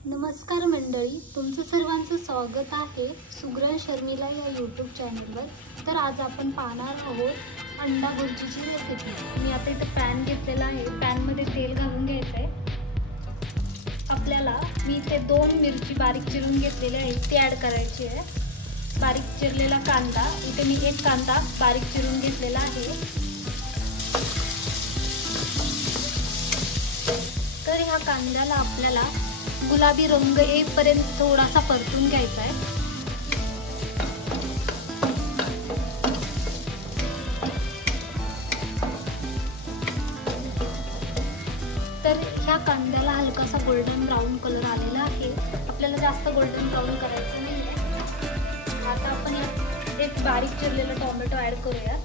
नमस्कार मंडळी, तुमचं सर्वांचं स्वागत आहे सुग्रण शर्मिला या यूट्यूब चॅनलवर। तर आज आपण पाहणार आहोत अंडा भुर्जीची रेसिपी। मी आता इथे पॅन घेतलेला आहे, पॅनमध्ये तेल घालून घ्यायचं आहे आपल्याला। मी इथे 2 मिरची बारीक चिरून घेतलेली आहे ती ॲड करायची आहे। बारीक चिरलेला कांदा, इथे मी 1 कांदा बारीक चिरून घेतलेला आहे। तर ह्या कांद्याला आपल्याला गुलाबी रंग येईपर्यंत थोडासा परतून घ्यायचा आहे। तर ह्या कांद्याला हलकासा गोल्डन ब्राऊन कलर आलेला आहे, आपल्याला जास्त गोल्डन ब्राऊन करायचं नाहीये। आता आपण यात एक बारीक चिरलेला टोमॅटो ॲड करूया।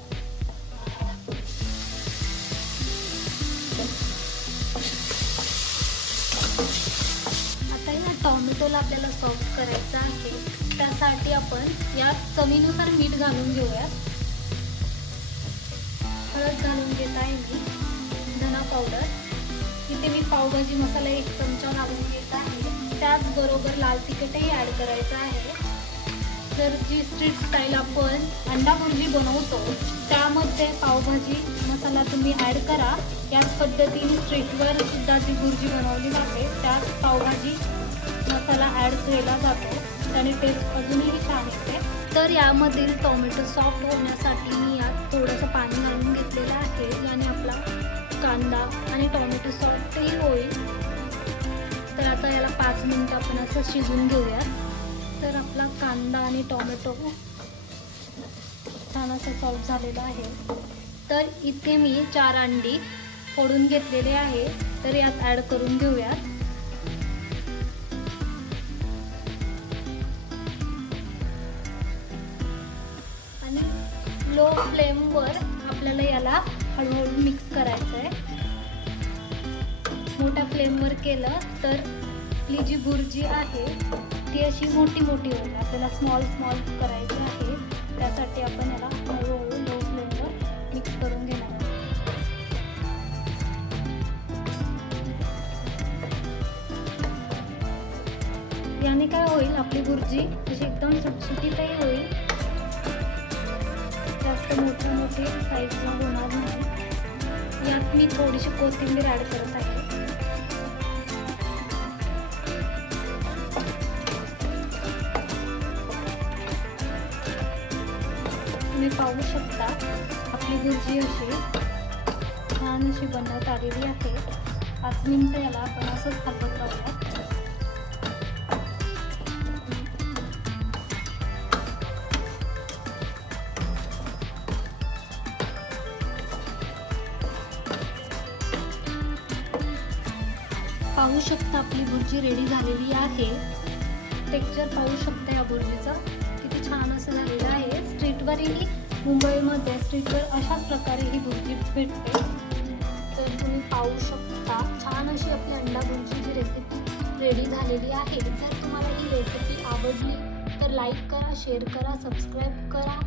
टोमॅटोला आपल्याला सॉफ्ट करायचं आहे, त्यासाठी आपण यात चवीनुसार मीठ घालून घेऊया। हळद घालून घेत आहे मी, धना पावडर, इथे मी पावभाजी मसाला 1 चमचा घालून घेत आहे। त्याचबरोबर लाल तिखटही ॲड करायचं आहे। जर जी स्ट्रीट स्टाईल आपण अंडा भुर्जी बनवतो त्यामध्ये पावभाजी मसाला तुम्ही ॲड करा। याच पद्धतीने स्ट्रीटवर सुद्धा जी भुर्जी बनवली जाते त्यात पावभाजी मसाला ॲड केला जातो, त्याने टेस्ट अजूनही छान येते। तर यामधील टोमॅटो सॉफ्ट होण्यासाठी मी यात थोडंसं पाणी घालून घेतलेलं आहे, याने आपला कांदा आणि टोमॅटो सॉफ्टही होईल। तर आता याला 5 मिनिटं आपण असं शिजवून घेऊया। तर आपला कांदा आणि टोमॅटो छान असं सॉफ्ट झालेला आहे। तर इथे मी 4 अंडी फोडून घेतलेले आहे, तर यात ॲड करून घेऊयात। लो फ्लेमवर आपल्याला याला हळूहळू मिक्स करायचं आहे। मोठ्या फ्लेमवर केलं तर आपली जी भुर्जी आहे ती अशी मोठी मोठी होईल, आपल्याला स्मॉल स्मॉल करायची आहे। त्यासाठी आपण याला हळूहळू लो फ्लेमवर मिक्स करून घेणार आहोत। याने काय होईल, आपली भुर्जी अशी एकदम सुटसुटीतही होईल, जास्त मोठी साईजला होणार नाही। यात मी थोडीशी कोथिंबीर ॲड करत आहे। तुम्ही पाहू शकता आपली भुर्जी अशी छान अशी बनवत आलेली आहे। 5 मिनिटं याला आपण असंच हलवत राहूया। पाहू शकता आपली भुर्जी रेडी झालेली आहे। टेक्स्चर पाहू शकता या भुर्जीचं किती छान असं झालेलं आहे। स्ट्रीटवरही मुंबईमध्ये स्ट्रीटवर अशाच प्रकारे ही भुर्जी भेटते। तर तुम्ही पाहू शकता छान अशी आपली अंडा भुर्जीची रेसिपी रेडी झालेली आहे। जर तुम्हाला ही रेसिपी आवडली तर लाईक करा, शेअर करा, सबस्क्राईब करा।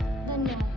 धन्यवाद।